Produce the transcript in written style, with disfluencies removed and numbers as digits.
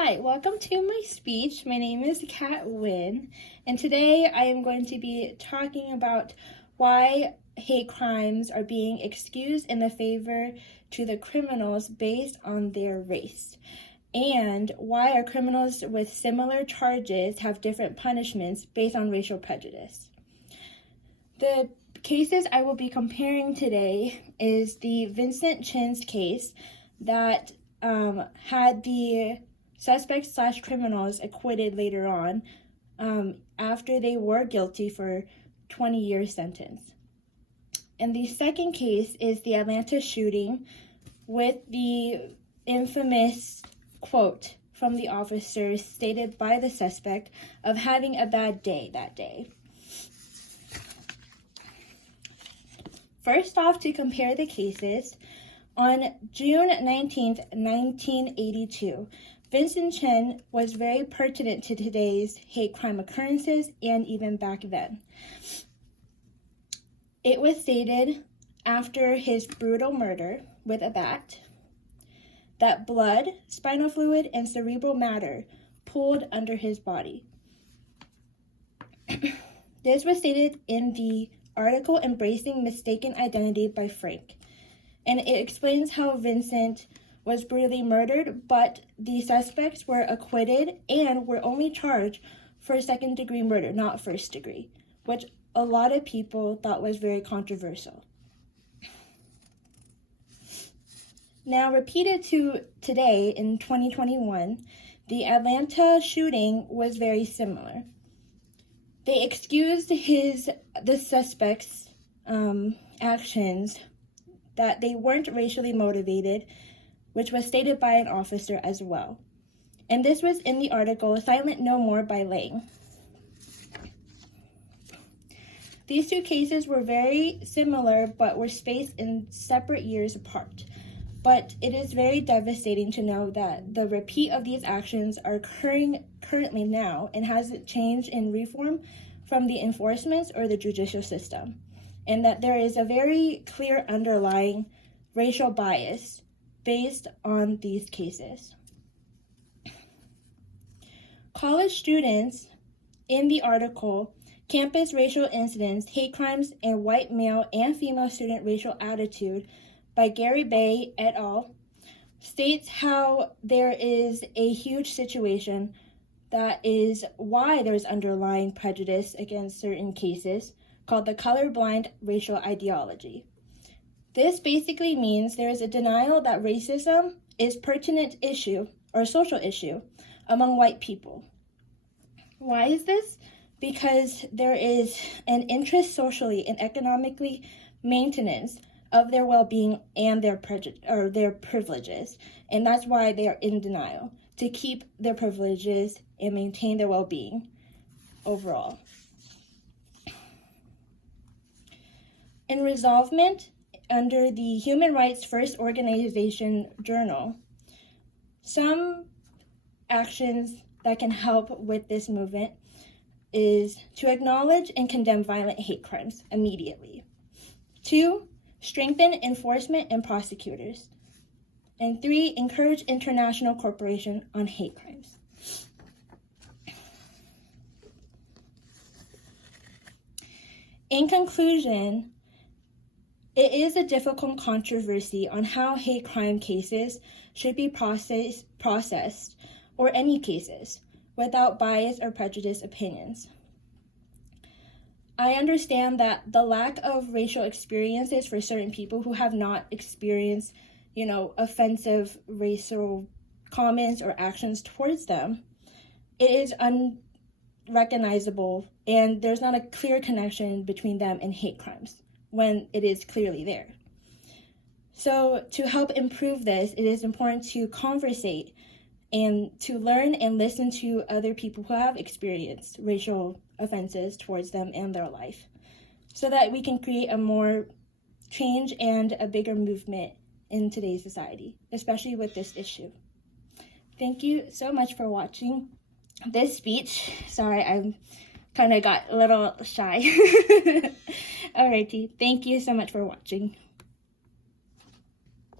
Hi, welcome to my speech. My name is Kat Wynn, and today I am going to be talking about why hate crimes are being excused in the favor to the criminals based on their race, and why our criminals with similar charges have different punishments based on racial prejudice. The cases I will be comparing today is the Vincent Chin's case that had the suspects/criminals acquitted later on after they were guilty for 20-year sentence. And the second case is the Atlanta shooting with the infamous quote from the officer stated by the suspect of having a bad day that day. First off, to compare the cases, on June 19th, 1982, Vincent Chin was very pertinent to today's hate crime occurrences and even back then. It was stated after his brutal murder with a bat that blood, spinal fluid, and cerebral matter pooled under his body. This was stated in the article Embracing Mistaken Identity by Frank, and it explains how Vincent was brutally murdered, but the suspects were acquitted and were only charged for second-degree murder, not first degree, which a lot of people thought was very controversial. Now, repeated to today in 2021, the Atlanta shooting was very similar. They excused the suspects' actions that they weren't racially motivated, which was stated by an officer as well. And this was in the article Silent No More by Lang. These two cases were very similar but were spaced in separate years apart. But it is very devastating to know that the repeat of these actions are occurring currently now and hasn't changed in reform from the enforcement or the judicial system, and that there is a very clear underlying racial bias based on these cases. College students in the article Campus Racial Incidents, Hate Crimes, and White Male and Female Student Racial Attitude by Gary Bay et al. States how there is a huge situation that is why there's underlying prejudice against certain cases called the colorblind racial ideology. This basically means there is a denial that racism is a pertinent issue or social issue among white people. Why is this? Because there is an interest socially and economically maintenance of their well-being and their privileges, and that's why they are in denial, to keep their privileges and maintain their well-being overall. In resolvement, under the Human Rights First Organization Journal, some actions that can help with this movement is to acknowledge and condemn violent hate crimes immediately. 2, strengthen enforcement and prosecutors. And 3, encourage international cooperation on hate crimes. In conclusion, it is a difficult controversy on how hate crime cases should be processed, or any cases, without bias or prejudiced opinions. I understand that the lack of racial experiences for certain people who have not experienced, offensive racial comments or actions towards them, it is unrecognizable, and there's not a clear connection between them and hate crimes when it is clearly there. So to help improve this, it is important to conversate and to learn and listen to other people who have experienced racial offenses towards them and their life, so that we can create a more change and a bigger movement in today's society, especially with this issue. Thank you so much for watching this speech. Sorry, I kind of got a little shy. Alrighty, thank you so much for watching.